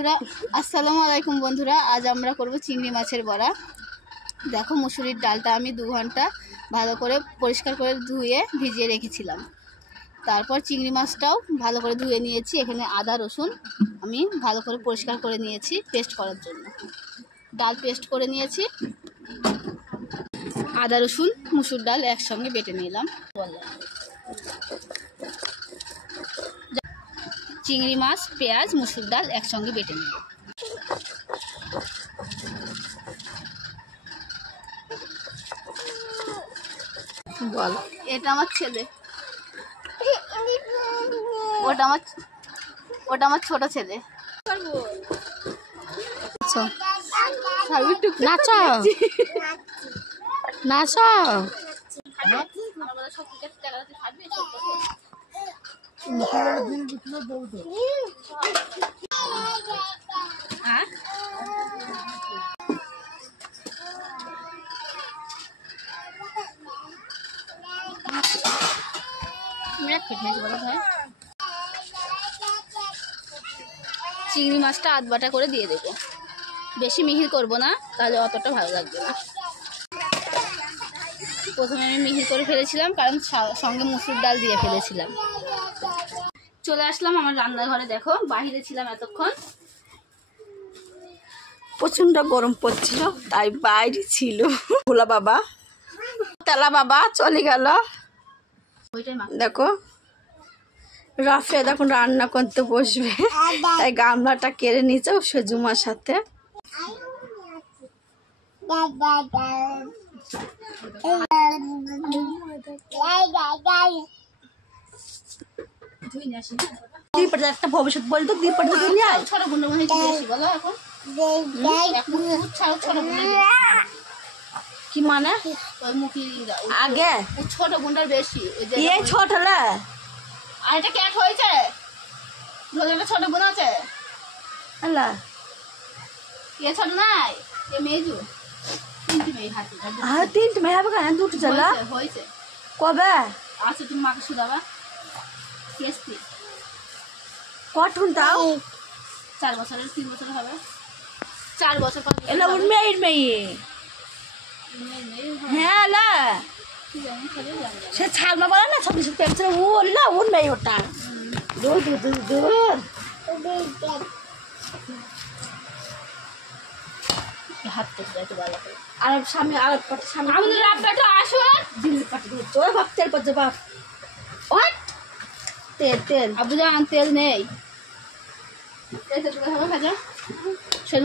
আসসালামু আলাইকুম বন্ধুরা, আজ আমরা করব চিংড়ি মাছের বড়া। দেখো, মুসুরির ডালটা আমি 2 ঘন্টা ভালো করে পরিষ্কার করে ধুয়ে ভিজিয়ে রেখেছিলাম। তারপর চিংড়ি মাছটাও ভালো করে ধুয়ে নিয়েছি। এখানে আদা রসুন আমি ভালো করে পরিষ্কার করে নিয়েছি পেস্ট করার জন্য। ডাল পেস্ট করে নিয়েছি। আদা রসুন মুসুর ডাল একসঙ্গে বেটে নিলাম। চিংড়ি মাছ, পেঁয়াজ, মুসুর ডাল একসঙ্গে বেটে নিই। বল, এটা আমার ছেলে, ওটা আমার ছোট ছেলে। নাচো নাচো। চিংড়ি মাছটা আধ বাটা করে দিয়ে দেবো, বেশি মিহি করব না, তাহলে অতটা ভালো লাগবে না। প্রথমে আমি মিহি করে ফেলেছিলাম, কারণ সঙ্গে মুসুর ডাল দিয়ে ফেলেছিলাম। চলে আসলাম আমার রান্নাঘরে। দেখো, বাহিরে ছিলাম এতক্ষণ, প্রচন্ড গরম পড়ছিল, তাই বাইরে ছিল। ভোলা বাবা, তেলা বাবা চলে গেল। দেখো রাফে দেখুন রান্না করতে বসবে, তাই গামলাটা কেড়ে নিয়েছে সজুমার সাথে। একটা ভবিষ্যৎ বলতো কি মানে আগে ছোট গুন্ডার বেশি, ছোট হলে আর এটা ক্যাট হয়েছে, ছোট বোন আছে। এ ছোট নাই, এ মেজু। তিনটি মেয়ে হবে কেন? দুটো চলা হয়েছে কবে? আচ্ছা, তুমি মাকে শুধাবা। কেসতি কঠুন তাও 4 বছরের, 3 বছর হবে। 4 বছর এলা ওর মেয়ের মেয়ে। হ্যাঁ লা সে ছালমা বলে না, সব কিছু পেয়েছিল ওলা ওর মেয়ে ওটা। দূর দূর দূর দূর হাত থেকে যাইতে ভালো করে। আর সামনে আর সামনে আমাদের রাব্বাটা আসো, দিল্লি পাটি ধরছে। ওই বাপ তেল পড়ছে বাপ। ওয়াট তেল তেল আবু জান, তেল নেই।